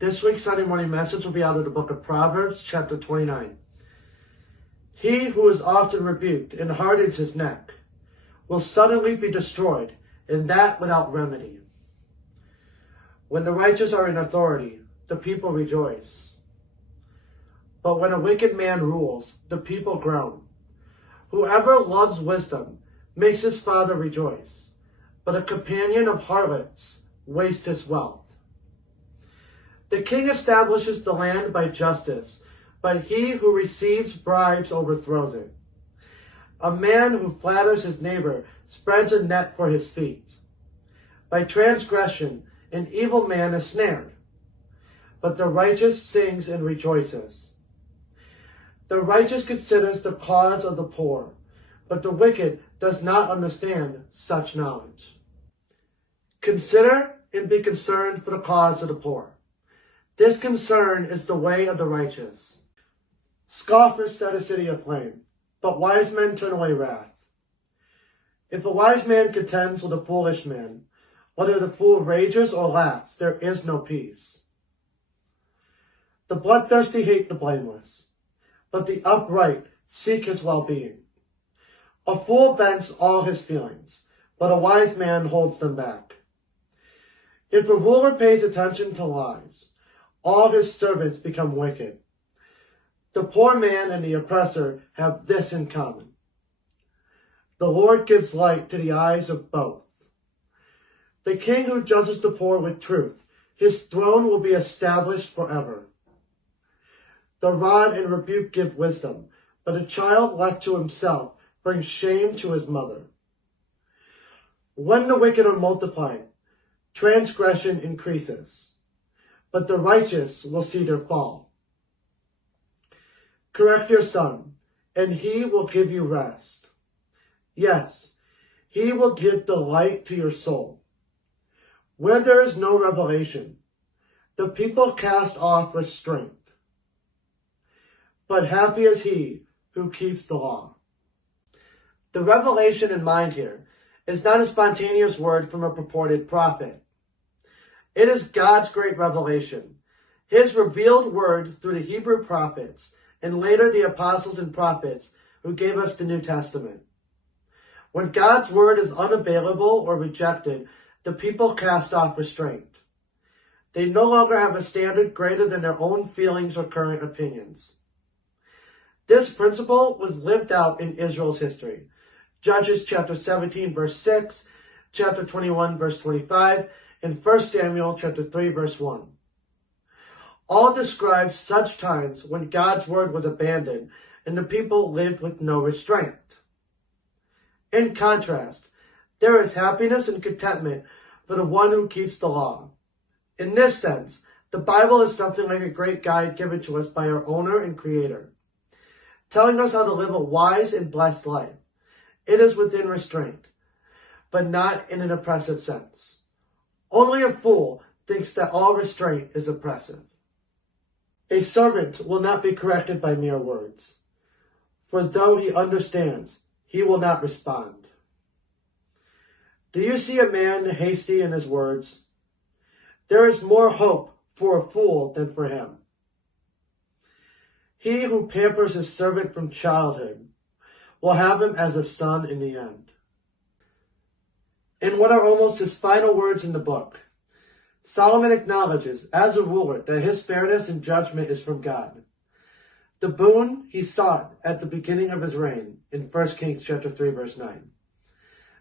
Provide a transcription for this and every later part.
This week's Sunday morning message will be out of the book of Proverbs, chapter 29. He who is often rebuked and hardens his neck will suddenly be destroyed, and that without remedy. When the righteous are in authority, the people rejoice. But when a wicked man rules, the people groan. Whoever loves wisdom makes his father rejoice, but a companion of harlots wastes his wealth. The king establishes the land by justice, but he who receives bribes overthrows it. A man who flatters his neighbor spreads a net for his feet. By transgression, an evil man is snared, but the righteous sings and rejoices. The righteous considers the cause of the poor, but the wicked does not understand such knowledge. Consider and be concerned for the cause of the poor. This concern is the way of the righteous. Scoffers set a city aflame, but wise men turn away wrath. If a wise man contends with a foolish man, whether the fool rages or laughs, there is no peace. The bloodthirsty hate the blameless, but the upright seek his well-being. A fool vents all his feelings, but a wise man holds them back. If a ruler pays attention to lies, all his servants become wicked. The poor man and the oppressor have this in common: the Lord gives light to the eyes of both. The king who judges the poor with truth, his throne will be established forever. The rod and rebuke give wisdom, but a child left to himself brings shame to his mother. When the wicked are multiplied, transgression increases, but the righteous will see their fall. Correct your son, and he will give you rest. Yes, he will give delight to your soul. Where there is no revelation, the people cast off restraint. But happy is he who keeps the law. The revelation in mind here is not a spontaneous word from a purported prophet. It is God's great revelation, his revealed word through the Hebrew prophets, and later the apostles and prophets who gave us the New Testament. When God's word is unavailable or rejected, the people cast off restraint. They no longer have a standard greater than their own feelings or current opinions. This principle was lived out in Israel's history. Judges chapter 17, verse 6, chapter 21, verse 25, and 1 Samuel chapter 3, verse 1. All describe such times when God's word was abandoned and the people lived with no restraint. In contrast, there is happiness and contentment for the one who keeps the law. In this sense, the Bible is something like a great guide given to us by our owner and creator, telling us how to live a wise and blessed life. It is within restraint, but not in an oppressive sense. Only a fool thinks that all restraint is oppressive. A servant will not be corrected by mere words, for though he understands, he will not respond. Do you see a man hasty in his words? There is more hope for a fool than for him. He who pampers his servant from childhood will have him as a son in the end. In what are almost his final words in the book, Solomon acknowledges, as a ruler, that his fairness and judgment is from God. The boon he sought at the beginning of his reign in 1 Kings chapter 3, verse 9.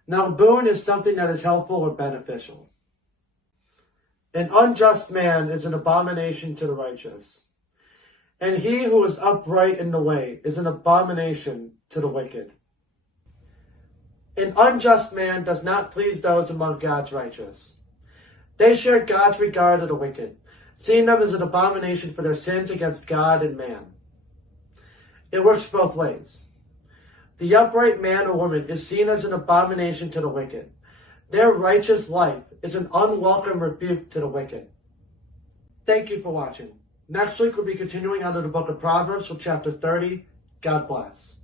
Now, boon is something that is helpful or beneficial. An unjust man is an abomination to the righteous, and he who is upright in the way is an abomination to the wicked. An unjust man does not please those among God's righteous. They share God's regard of the wicked, seeing them as an abomination for their sins against God and man. It works both ways. The upright man or woman is seen as an abomination to the wicked. Their righteous life is an unwelcome rebuke to the wicked. Thank you for watching. Next week we'll be continuing under the book of Proverbs from chapter 30. God bless.